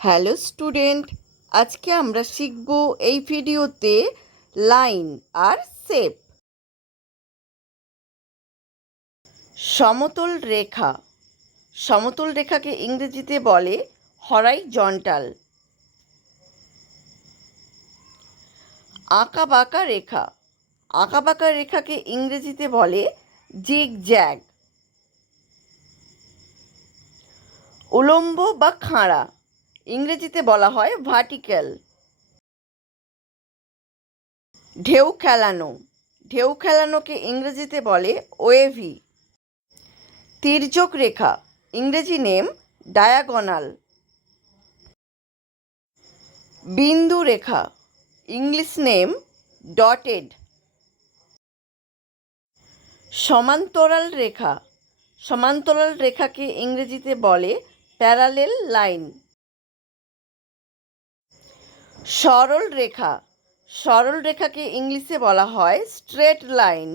Hello student, আজকে আমরা শিখব এই ভিডিওতে লাইন আর শেপ। সমতল রেখা। সমতল রেখাকে ইংরেজিতে বলে হরাইজন্টাল। আঁকা বাঁকা রেখা। আঁকা বাঁকা রেখাকে ইংরেজিতে বলে জিগজ্যাগ। উলম্ব বা খাঁড়া ইংরেজিতে বলা হয় ভার্টিক্যাল। ঢেউ খেলানো। ঢেউ খেলানোকে ইংরেজিতে বলে ওয়েভি। তির্যক রেখা ইংরেজি নেম ডায়াগোনাল। বিন্দু রেখা ইংলিশ নেম ডটেড। সমান্তরাল রেখা। সমান্তরাল রেখাকে ইংরেজিতে বলে প্যারালেল লাইন। সরল রেখা। সরল রেখাকে ইংলিশে বলা হয় স্ট্রেট লাইন।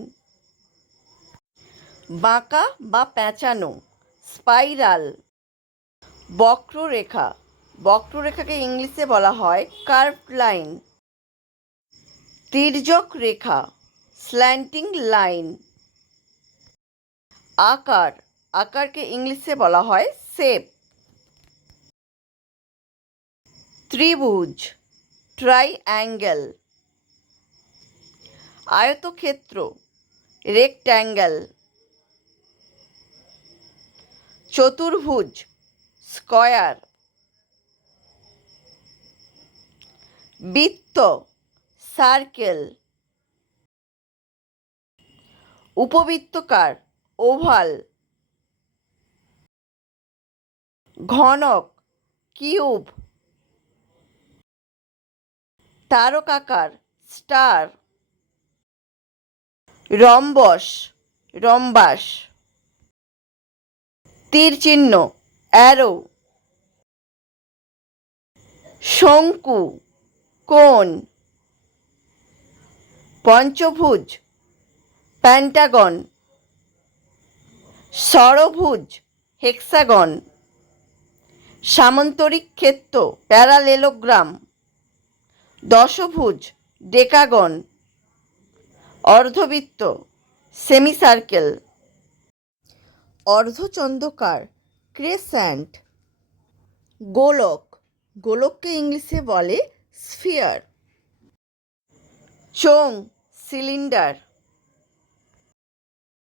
বাঁকা বা প্যাঁচানো স্পাইরাল। বক্ররেখা। বক্ররেখাকে ইংলিশে বলা হয় কার্ভড লাইন। তির্যক রেখা স্ল্যান্টিং লাইন। আকার। আকারকে ইংলিশে বলা হয় শেপ। ত্রিভুজ ট্রাইঅ্যাঙ্গেল। আয়তক্ষেত্র রেক্ট্যাঙ্গেল। চতুর্ভুজ স্কয়ার। বৃত্ত সার্কেল। উপবৃত্তকার ওভাল। ঘনক কিউব। তারকাকার স্টার। রম্বস রম্বাস। তীরচিহ্ন অ্যারো। শঙ্কু কোন। পঞ্চভুজ প্যান্টাগন। ষড়ভুজ হেক্সাগন। সামান্তরিক ক্ষেত্র প্যারালেলোগ্রাম। দশভুজ ডেকাগন। অর্ধবৃত্ত সেমিসার্কেল। অর্ধচন্দ্রাকার ক্রেসেন্ট। গোলক। গোলককে ইংলিশে বলে স্ফিয়ার। চোঙ সিলিন্ডার।